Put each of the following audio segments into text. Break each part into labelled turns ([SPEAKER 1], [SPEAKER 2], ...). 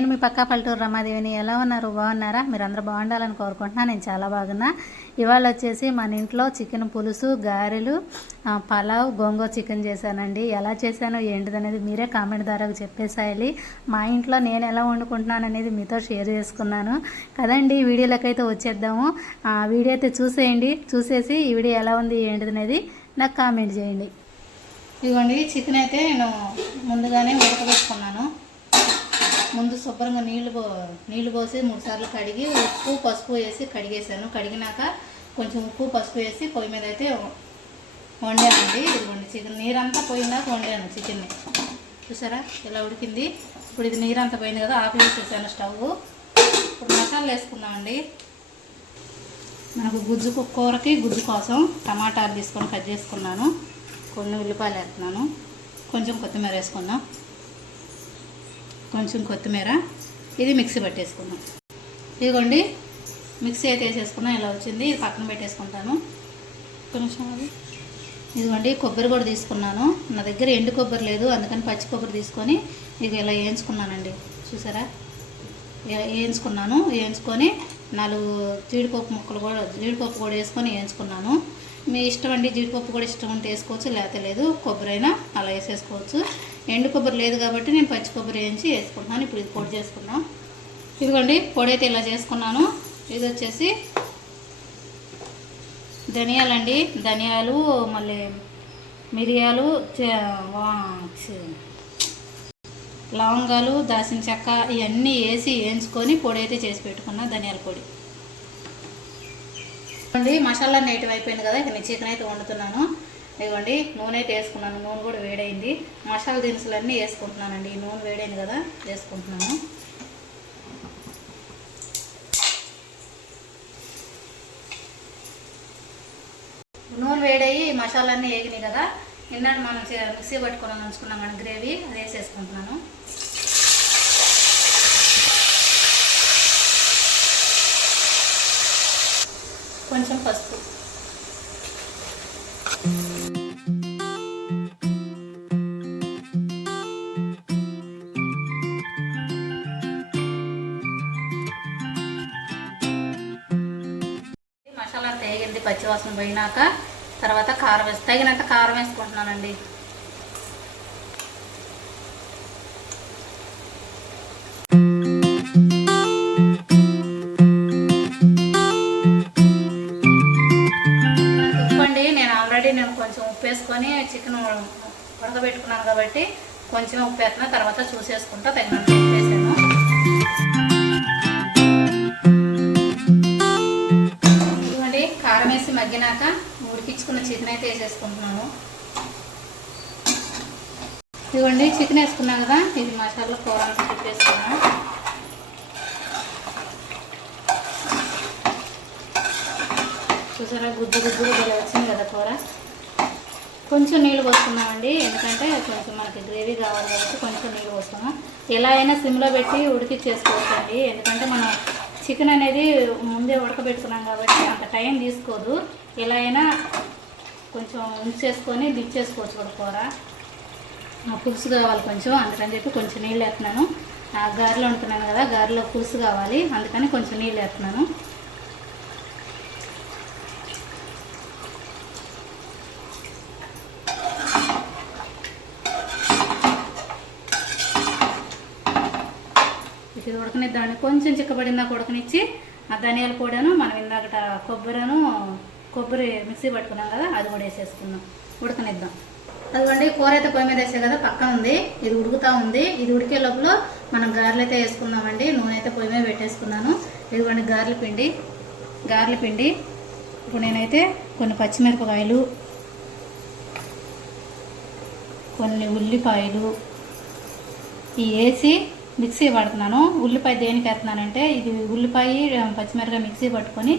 [SPEAKER 1] నేను మీ పక్కా పల్లెటూరు రమాదేవిని ఎలా ఉన్నారు? బాగున్నారా? మీరు అందరూ బాగుండాలని కోరుకుంటున్నా. నేను చాలా బాగున్నా. ఇవాళ వచ్చేసి మన ఇంట్లో చికెన్ పులుసు గారెలు పలావ్ గోంగూర చికెన్ చేశానండి. ఎలా చేశానో ఏంటిదనేది మీరే కామెంట్ ద్వారా చెప్పేసాయాలి. మా ఇంట్లో నేను ఎలా వండుకుంటున్నాను అనేది మీతో షేర్ చేసుకున్నాను. కదండి వీడియోలోకి అయితే వచ్చేద్దాము. ఆ వీడియో అయితే చూసేయండి. చూసేసి ఈ వీడియో ఎలా ఉంది ఏంటిదనేది నాకు కామెంట్ చేయండి. ఇదిగోండి చికెన్ అయితే నేను ముందుగానే ఉడకబెట్టుకున్నాను. ముందు శుభ్రంగా నీళ్ళు పో నీళ్ళు పోసి మూడు సార్లు కడిగి ఉప్పు పసుపు వేసి కడిగేసాను కడిగినాక కొంచెం ఉప్పు పసుపు వేసి పొయ్యి మీద అయితే వండానండి. ఇదిగోండి చికెన్ నీరంతా పోయిందాక వండాను చికెన్ని. చూసారా? ఇలా ఉడికింది? ఇప్పుడు ఇది నీరంతా పోయింది కదా ఆఫ్ వేసేసాను స్టవ్ ఇప్పుడు మసాలా వేసుకుందామండి. మనకు గుజ్జు కూరకి గుజ్జు కోసం టమాటాలు తీసుకొని కట్ చేసుకున్నాను. కొన్ని ఉల్లిపాయలు వేస్తున్నాను. కొంచెం కొత్తిమీర వేసుకుందాం. కొంచెం కొత్తిమీర ఇది మిక్సీ పట్టేసుకున్నాం ఇదిగోండి మిక్సీ అయితే వేసేసుకున్నాం. ఇలా వచ్చింది? ఇది పక్కన పెట్టేసుకుంటాను. కొంచెం అది ఇదిగోండి కొబ్బరి కూడా తీసుకున్నాను. నా దగ్గర ఎండు కొబ్బరి లేదు అందుకని పచ్చి కొబ్బరి తీసుకొని ఇది ఇలా వేయించుకున్నానండి. చూసారా? వేయించుకున్నాను. వేయించుకొని నాలుగు జీడిపప్పు ముక్కలు కూడా జీడిపప్పు కూడా వేసుకొని వేయించుకున్నాను. మీ ఇష్టం అండి జీడిపప్పు కూడా ఇష్టం ఉంటే వేసుకోవచ్చు లేకపోతే లేదు. కొబ్బరి అయినా అలా వేసేసుకోవచ్చు. ఎండు కొబ్బరి లేదు కాబట్టి నేను పచ్చి కొబ్బరి వేయించి వేసుకుంటున్నాను. ఇప్పుడు ఇది పొడి చేసుకుందాం. ఇదిగోండి పొడి అయితే ఇలా చేసుకున్నాను. ఇది వచ్చేసి ధనియాలండి. ధనియాలు మళ్ళీ మిరియాలు చే- వా- లవంగాలు దాసిన చెక్క ఇవన్నీ వేసి వేయించుకొని పొడి అయితే చేసి పెట్టుకున్నా ధనియాల పొడి. అండి మసాలా నేటివ్ అయిపోయింది కదా ఇక నేను చికెన్ అయితే వండుతున్నాను. ఇదిగోండి నూనె అయితే వేసుకున్నాను. నూనె కూడా వేడైంది. మసాలా దినుసులు అన్నీ వేసుకుంటున్నానండి. ఈ నూనె వేడైంది కదా వేసుకుంటున్నాను. నూనె వేడయ్యి ఈ వేగినాయి కదా నిన్నటి మనం చే- మిక్సీ పట్టుకున్నాను ఉంచుకున్నాం కానీ గ్రేవీ అది వేసేసుకుంటున్నాను. కొంచెం పసుపు. పచ్చివాసన పోయినాక తర్వాత కారం వేసి తగినంత కారం వేసుకుంటున్నానండి. ఉప్పు అండి నేను ఆల్రెడీ నేను కొంచెం ఉప్పు వేసుకొని చికెన్ ఉడకబెట్టుకున్నాను కాబట్టి కొంచెం ఉప్పు వేస్తున్నా తర్వాత చూసేసుకుంటా తగినంత మగ్గినాక ఉడికించుకున్న చికెన్ అయితే వేసేసుకుంటున్నాను ఇదిగోండి చికెన్ వేసుకున్నాం కదా ఇది మసాలా కూర అంతా తిప్పేసుకున్నాను చూసారా గుజ్జు గుజ్జుగా గల వచ్చింది కదా కూర. కొంచెం నీళ్ళు పోసుకున్నామండి ఎందుకంటే కొంచెం మనకి గ్రేవీ కావాలి కాబట్టి కొంచెం నీళ్ళు పోసుకున్నాం ఎలా అయినా సిమ్లో పెట్టి ఉడికిచ్చేసుకోవచ్చండి ఎందుకంటే మనం చికెన్ అనేది ముందే ఉడకబెట్టుకున్నాం కాబట్టి అంత టైం తీసుకోదు. ఎలా అయినా కొంచెం ఉంచేసుకొని దించేసుకోవచ్చు కూడా కూర. పులుసు కావాలి కొంచెం అందుకని చెప్పి కొంచెం నీళ్ళు వేస్తున్నాను. ఆ గారెలో వండుతున్నాను కదా గారెలో పులుసు కావాలి అందుకని కొంచెం నీళ్ళు వేస్తున్నాను. ఇది ఉడకనిద్దామని కొంచెం చిక్కబడిందాక ఉడకనిచ్చి ఆ ధనియాల కూడాను మనం ఇందాకట కొబ్బరిను కొబ్బరి మిక్సీ పట్టుకున్నాం కదా అది కూడా వేసేసుకుందాం. ఉడకనిద్దాం. అదిగోండి కూర అయితే పొయ్యి మీద వేసే కదా పక్కన ఉంది. ఇది ఉడుకుతా ఉంది. ఇది ఉడికే లోపల మనం గారెలు అయితే వేసుకుందామండి. నూనె అయితే పొయ్యి మీద పెట్టేసుకున్నాను. ఇదిగోండి గారెల పిండి. గారెల పిండి. ఇప్పుడు నేనైతే కొన్ని పచ్చిమిరపకాయలు కొన్ని ఉల్లిపాయలు ఇవి వేసి మిక్సీ పడుతున్నాను ఉల్లిపాయ దేనికి వేస్తున్నానంటే ఇది ఉల్లిపాయ పచ్చిమిరపకాయ మిక్సీ పట్టుకొని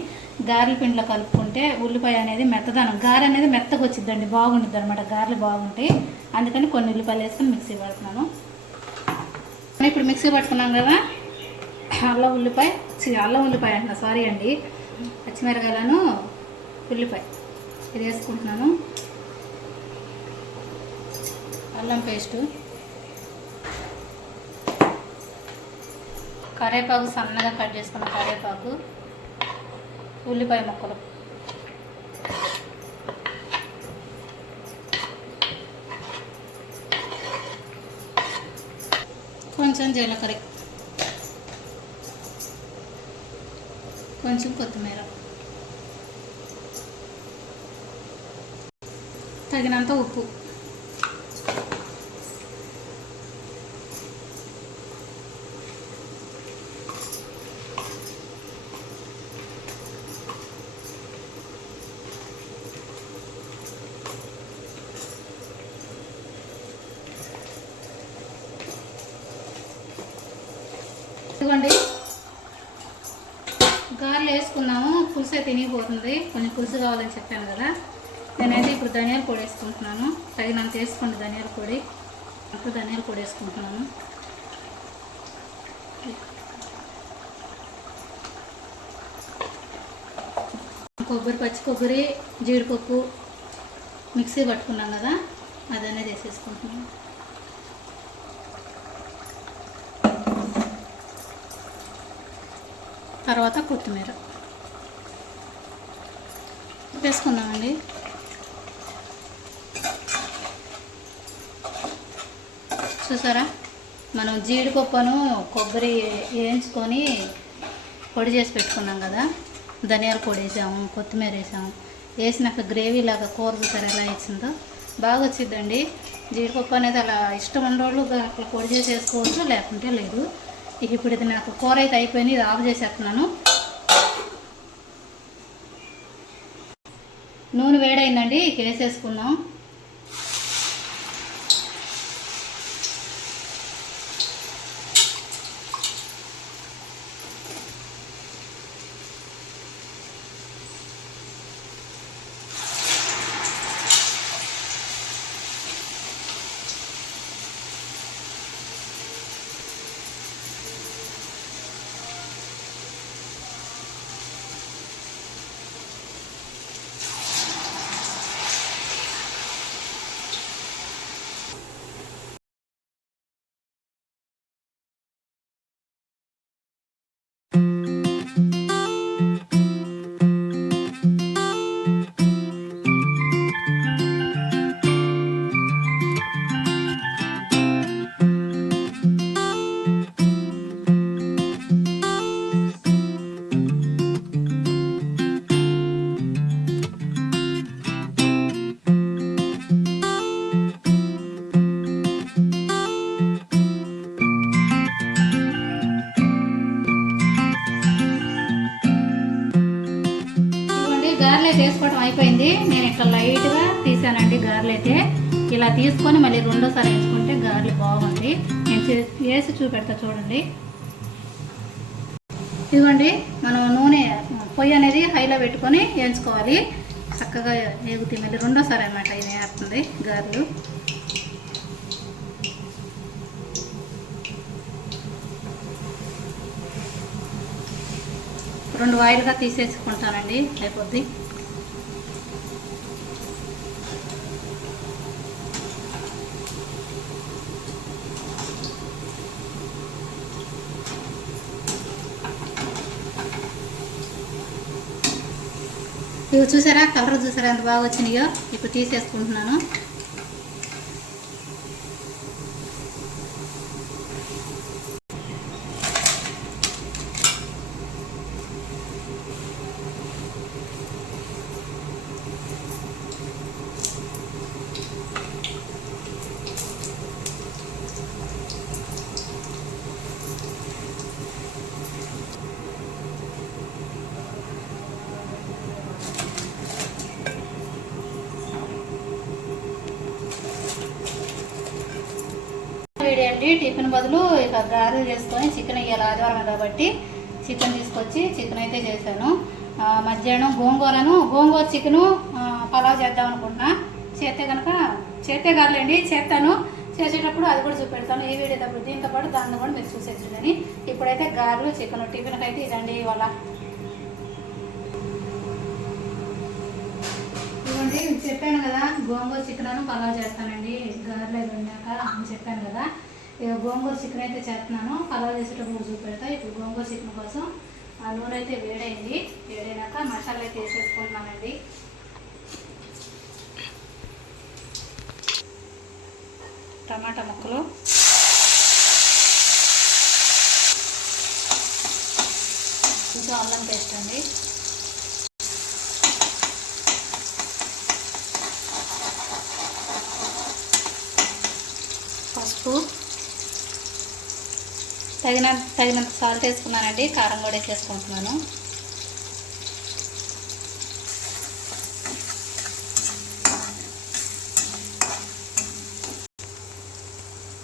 [SPEAKER 1] గారెల పిండిలో కలుపుకుంటే ఉల్లిపాయ అనేది మెత్తదనం. గారె అనేది మెత్తగా వచ్చిద్దండి బాగుంటుంది అనమాట గారెలు బాగుంటాయి. అందుకని కొన్ని ఉల్లిపాయలు వేసుకొని మిక్సీ పడుతున్నాను ఇప్పుడు మిక్సీ పట్టుకున్నాం కదా అల్లం ఉల్లిపాయ అల్లం ఉల్లిపాయ అంటున్నా సారీ అండి. పచ్చిమిరకాయలను ఉల్లిపాయ ఇది వేసుకుంటున్నాను. అల్లం పేస్టు. కరివేపాకు సన్నగా కట్ చేసుకున్న కరివేపాకు ఉల్లిపాయ ముక్కలు. కొంచెం జీలకర్ర. కొంచెం కొత్తిమీర. తగినంత ఉప్పు. ఇదిగోండి గారెలు వేసుకున్నాము పులుసే తినిగిపోతుంది. కొంచెం పులుసు కావాలని చెప్పాను కదా. నేనైతే ఇప్పుడు ధనియాల పొడి వేసుకుంటున్నాను. తగినంత వేసుకోండి ధనియాల పొడి. అప్పుడు ధనియాల పొడి వేసుకుంటున్నాను. కొబ్బరి పచ్చి కొబ్బరి జీడిపప్పు మిక్సీ పట్టుకున్నాం కదా అదనేది వేసేసుకుంటున్నాను. తర్వాత కొత్తిమీర. వేసుకుందామండి. చూసారా? మనం జీడిపప్పును కొబ్బరి వేయించుకొని పొడి చేసి పెట్టుకున్నాం కదా. ధనియాల పొడి వేసాము కొత్తిమీర వేసాము. వేసినాక గ్రేవీ లాగా కూర చూసారు ఎలా ఇచ్చిందో బాగా వచ్చిందండి. జీడిపప్పు అనేది అలా ఇష్టం ఉన్నోళ్ళు అట్లా పొడి చేసి వేసుకోవచ్చు లేకుంటే లేదు. ఇప్పుడు ఇది నాకు కూర అయితే అయిపోయింది ఇది ఆఫ్ చేసేస్తున్నాను. నూనె వేడైందండి ఇక వేసేసుకున్నాం గారెలు అయితే వేసుకోవడం అయిపోయింది. నేను ఇట్లా లైట్గా తీసానండి గారెలు అయితే ఇలా తీసుకొని మళ్ళీ రెండోసారి వేసుకుంటే గారెలు బాగుంది. నేను వేసి చూపెడతా చూడండి. ఇదిగోండి మనం నూనె పొయ్యి అనేది హైలో పెట్టుకొని వేయించుకోవాలి. చక్కగా వేగుతాయి మళ్ళీ రెండోసారి అనమాట ఇది వేస్తుంది గారెలు. రెండు వాయిలుగా తీసేసుకుంటానండి అయిపోద్ది. ఇవి చూసారా? కలర్ చూసారా? ఎంత బాగా వచ్చినాయో? ఇప్పుడు తీసేసుకుంటున్నాను. వీడియో టిఫిన్ బదులు ఇక గారెలు చేసుకొని చికెన్ ఇవ్వాలి ఆదివారం కాబట్టి చికెన్ తీసుకొచ్చి చికెన్ అయితే చేశాను. మధ్యాహ్నం గోంగూరను గోంగూర చికెను పలావ్ చేద్దాం అనుకుంటున్నా. చేస్తే కనుక చేస్తే కాదులేండి చేస్తాను చేసేటప్పుడు అది కూడా చూపెడతాను. ఈ వీడియో తప్పుడు దీంతో పాటు దాన్ని కూడా మీరు చూసేసి కానీ ఇప్పుడైతే గారెలు చికెన్ టిఫిన్కి అయితే ఇదండి ఇవాళ. ఇవ్వండి చెప్పాను కదా గోంగూర చికెన్ పలావ్ చేస్తానండి. గారెలు అవి ఉన్నాక అని చెప్పాను కదా. ఇక గోంగూర చికెన్ అయితే చేస్తున్నాను. పలావ్ చేసేటప్పుడు చూపెడతా. ఇప్పుడు గోంగూర చికెన్ కోసం ఆ నూనె అయితే వేడైంది. వేడైనాక మసాలా అయితే వేసేసుకుంటున్నానండి. టమాటా ముక్కలు. కొంచెం అల్లం పేస్ట్ అండి. ఉప్పు తగిన తగినంత సాల్ట్ వేసుకున్నానండి. కారం కూడా వేసేసుకుంటున్నాను.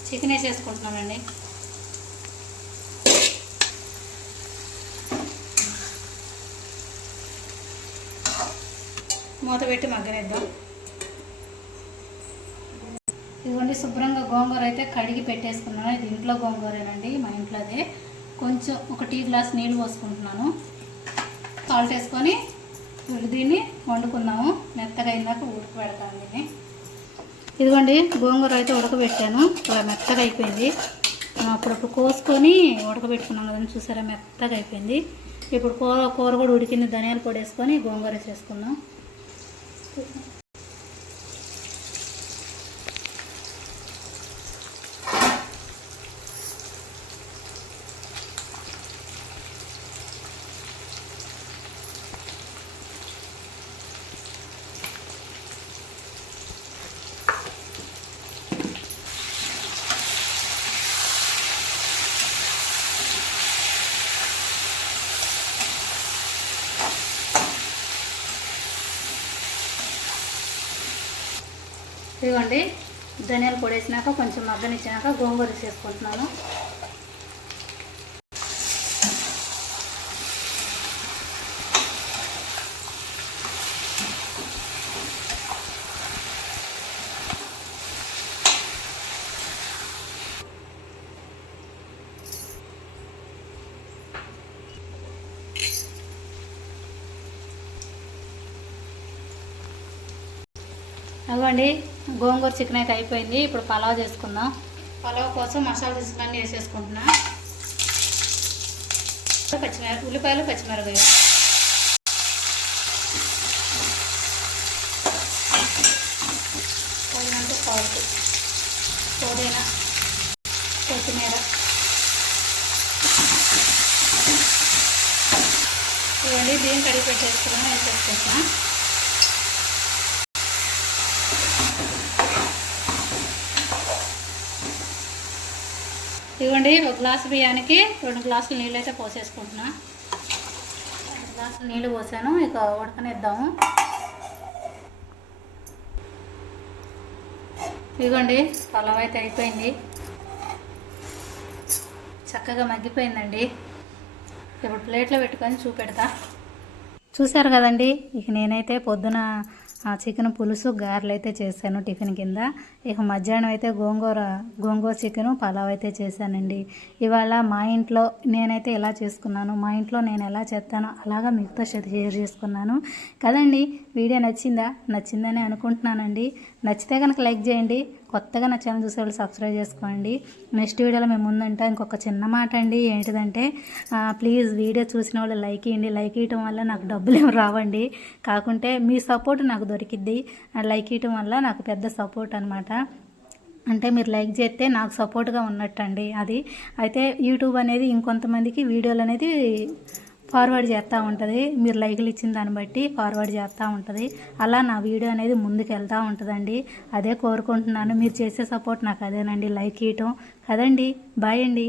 [SPEAKER 1] చికెన్ వేసేసుకుంటున్నానండి. మూత పెట్టి మగ్గనిద్దాం. ఇదిగోండి శుభ్రంగా గోంగూర అయితే కడిగి పెట్టేసుకున్నాను. ఇది ఇంట్లో గోంగూరేనండి మా ఇంట్లోదే కొంచెం ఒక టీ గ్లాస్ నీళ్ళు పోసుకుంటున్నాను. సాల్ట్ వేసుకొని దీన్ని వండుకున్నాము మెత్తగా అయిందాక ఉడక పెడతాను దీన్ని. ఇదిగోండి గోంగూర అయితే ఉడకబెట్టాను. ఇలా మెత్తగా అయిపోయింది. అప్పుడప్పుడు కోసుకొని ఉడకబెట్టుకున్నాం కదండి చూసారా? మెత్తగా అయిపోయింది. ఇప్పుడు కూర కూర కూడా ఉడికింది. ధనియాల పొడి వేసుకొని గోంగూర చేసుకున్నాం ఇదిగోండి ధనియాల పొడి వేసినాక కొంచెం మగ్గనిచ్చినాక గోంగూర వేసేసుకుంటున్నాను. అవ్వండి గోంగూర చికెన్ అయితే అయిపోయింది. ఇప్పుడు పలావ్ చేసుకుందాం. పలావ్ కోసం మసాలా దినుసులన్నీ వేసేసుకుంటున్నా. పచ్చిమిర ఉల్లిపాయలు పచ్చిమిరపకాయ తగినంత సాల్ట్ పుదీనా కొత్తిమీర. ఇవన్నీ బియ్యం కడిగి పెట్టేసుకున్నాం వేసేసుకుంటున్నాం. ఇవ్వండి ఒక గ్లాసు బియ్యానికి రెండు గ్లాసులు నీళ్ళు అయితే పోసేసుకుంటున్నా. రెండు గ్లాసులు నీళ్ళు పోసాను ఇక ఉడకనిద్దాము. ఇదిగోండి పొలం అయితే అయిపోయింది. చక్కగా మగ్గిపోయిందండి. ఇప్పుడు ప్లేట్లో పెట్టుకొని చూపెడతా. చూశారు కదండి ఇక నేనైతే పొద్దున ఆ చికెన్ పులుసు గారెలు అయితే చేశాను టిఫిన్ కింద. ఇక మధ్యాహ్నం అయితే గోంగూర గోంగూర చికెన్ పలావ్ అయితే చేశానండి. ఇవాళ మా ఇంట్లో నేనైతే ఎలా చేసుకున్నాను. మా ఇంట్లో నేను ఎలా చేస్తానో అలాగా మీతో షేర్ చేసుకున్నాను. కదండి వీడియో నచ్చిందా? నచ్చిందని అనుకుంటున్నానండి. నచ్చితే కనుక లైక్ చేయండి. కొత్తగా నా ఛానల్ చూసే వాళ్ళు సబ్స్క్రైబ్ చేసుకోండి. నెక్స్ట్ వీడియోలో మేము ముందంట ఇంకొక చిన్న మాట అండి. ఏంటిదంటే ప్లీజ్ వీడియో చూసిన వాళ్ళు లైక్ ఇవ్వండి లైక్ ఇవ్వటం వల్ల నాకు డబ్బులు ఏమి రావండి. కాకుంటే మీ సపోర్ట్ నాకు దొరికిద్ది. లైక్ ఇవ్వటం వల్ల నాకు పెద్ద సపోర్ట్ అనమాట అంటే మీరు లైక్ చేస్తే నాకు సపోర్ట్గా ఉన్నట్టు అండి అది. అయితే యూట్యూబ్ అనేది ఇంకొంతమందికి వీడియోలు అనేది ఫార్వర్డ్ చేస్తూ ఉంటుంది. మీరు లైకులు ఇచ్చిన దాన్ని బట్టి ఫార్వర్డ్ చేస్తూ ఉంటుంది. అలా నా వీడియో అనేది ముందుకు వెళ్తూ ఉంటుందండి. అదే కోరుకుంటున్నాను. మీరు చేసే సపోర్ట్ నాకు అదేనండి. లైక్ ఇవ్వటం కదండి. బాయ్ అండి.